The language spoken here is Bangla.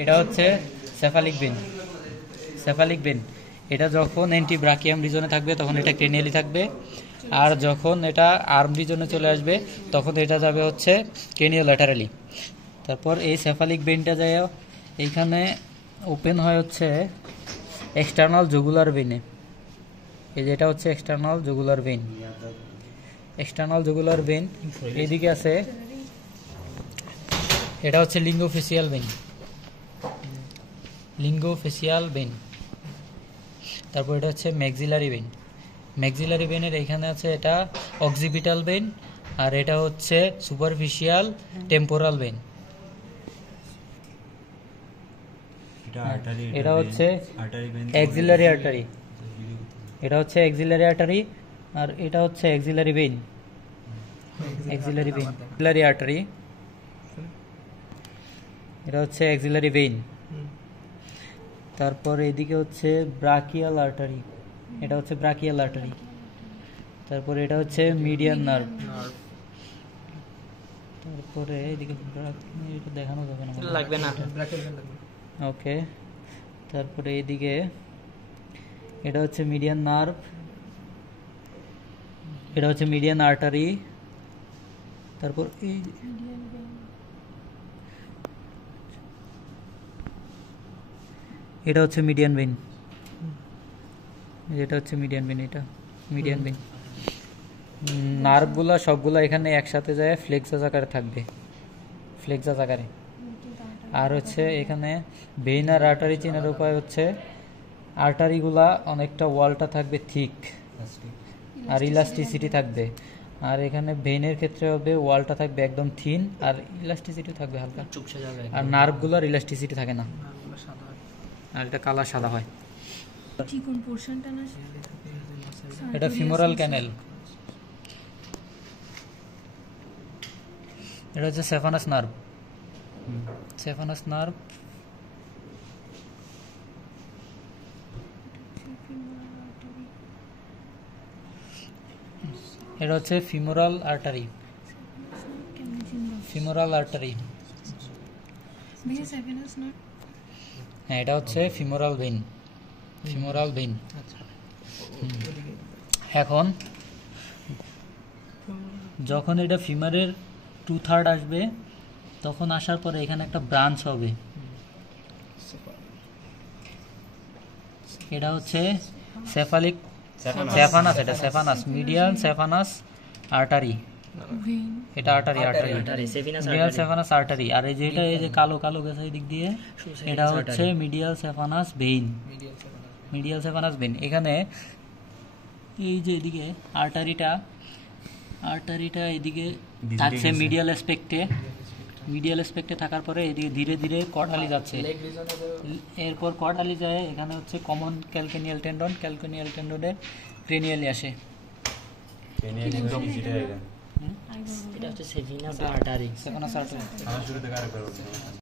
এটা হচ্ছে সেফালিক ভেন। সেফালিক ভেন এটা যখন অ্যান্টিব্রাকিয়াম রিজনে থাকবে তখন এটা ক্রেনিয়ালি থাকবে, আর যখন এটা আর্ম রিজনে চলে আসবে তখন এটা যাবে হচ্ছে ক্রেনিও ল্যাটারালি। তারপর এই সেফালিক ভেনটা যায় এইখানে ওপেন হয় হচ্ছে এক্সটার্নাল জুগুলার ভেনে। এই যেটা হচ্ছে external jugular vein. External jugular vein এইদিকে আছে, এটা হচ্ছে লিঙ্গোফেসিয়াল ভেন। লিঙ্গোফেসিয়াল ভেন। তারপর এটা হচ্ছে ম্যাক্সিলারি ভেন। ম্যাক্সিলারি ভেনের এখানে আছে এটা অক্সিপিটাল ভেন, আর এটা হচ্ছে সুপারফিশিয়াল টেম্পোরাল ভেন। এটা হচ্ছে অ্যাক্সিলারি আর্টারি। এটা হচ্ছে অ্যাক্সিলারি আর্টারি, আর এটা হচ্ছে axillary vein. Axillary vein, axillary artery. এটা হচ্ছে অ্যাক্সিলারি ভেন। তারপর এদিকে হচ্ছে ব্রাকিয়াল আর্টারি। এটা হচ্ছে ব্রাকিয়াল আর্টারি। তারপরে এটা হচ্ছে মিডিয়ান নার্ভ। তারপরে এদিকে এটা দেখানো যাবে না, লাগবে না, ওকে। তারপরে এদিকে এটা হচ্ছে মিডিয়ান নার্ভ, এটা হচ্ছে মিডিয়ান আর্টারি। তারপর এই এটা হচ্ছে মিডিয়ান ভেন। এটা হচ্ছে মিডিয়ান ভেন, এটা মিডিয়ান ভেন। নার্ভগুলো সবগুলো এখানে একসাথে যায় ফ্লেক্সাস আকারে থাকবে, ফ্লেক্সাস আকারে। আর হচ্ছে এখানে ভেন আর আর্টারি চেনার উপায় হচ্ছে আর্টারিগুলা অনেকটা ওয়ালটা থাকবে থিক আর ইলাস্টিসিটি থাকবে, আর এখানে ভেনের ক্ষেত্রে হবে ওয়ালটা থাকবে একদম থিন আর ইলাস্টিসিটি থাকবে হালকা চুপসে যাবে। আর নার্ভগুলোর ইলাস্টিসিটি থাকে না, আর এটা কালার সাদা হয়। কোন পোরশনটা না এটা ফিমোরাল ক্যানেল। এটা হচ্ছে সেফানাস নার্ভ। সেফানাস নার্ভ। এটা হচ্ছে ফিমোরাল আর্টারি। Femoral artery. হ্যাঁ, এটা হচ্ছে ফিমোরাল ভেন। Femoral when. এখন যখন এটা ফিমারের 2/3 আসবে তখন আসার পরে এখানে একটা ব্রাঞ্চ হবে, এটা হচ্ছে সেফালিক সেফানাস। এটা সেফানাস, মিডিয়াল সেফানাস আর্টারি। এটা আর্টারি, আর্টারি মিডিয়াল সেফানাস আর্টারি। আর এই যেটা এই যে কালো কালো গেছে এই দিক দিয়ে, এটা হচ্ছে medial saphenous vein. Medial saphenous vein. এখানে এই যে এদিকে আর্টারিটা, আর্টারিটা এদিকে থাকছে মিডিয়াল অ্যাসপেক্টে। মিডিয়াল অ্যাসপেক্টে থাকার পরে এদিকে ধীরে ধীরে কর্ডালি যাচ্ছে, এরপর কর্ডালি যায় এখানে হচ্ছে কমন ক্যালকেনিয়াল টেন্ডন। ক্যালকেনিয়াল টেন্ডনের ক্রেনিয়ালি আসে। এটা হচ্ছে সেফানাস আর্টারি। সেফানাস আর্টারি।